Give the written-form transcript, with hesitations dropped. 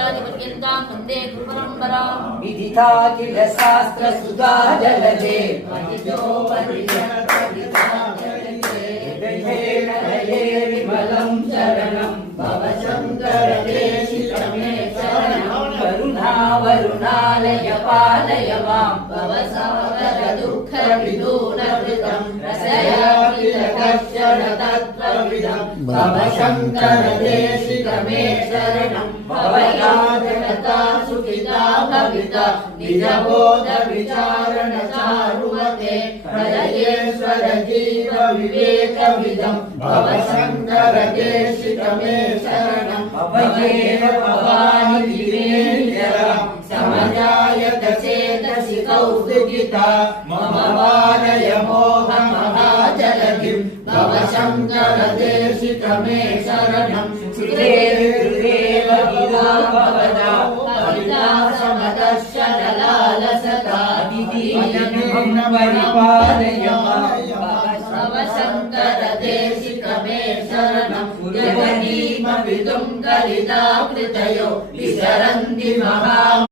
वन्दे गुरुपरम्परा विदिताखिल शास्त्र सुधा जलदे विमलं शरणं भवशङ्कर देशिकमे शरणं करुणावरुणालय पालय मां भवसागर दुःख विदूरकृतं रसयाखिलकर्षण तत्त्वविदं भवशङ्कर देशिकमे शरणं भवयाजनता सुखिता भविता निजबोध विचारण चारुमते हृदयेश्वर जीव विवेकविदं भवशङ्कर देशिकमे शरणं भजेन भवानि विवेनिजरं समजायत चेतसि कौतुकिता मम वारय मोहमहाजलधिं भवशङ्कर देशिकमे शरणं श्रीदेव भवदा कविता समदर्शनलालसता विधियं परिपालय भवशङ्कर देशिकमे शरणं जगदीमविदुं कलिता कृतयो विशरन्ति महा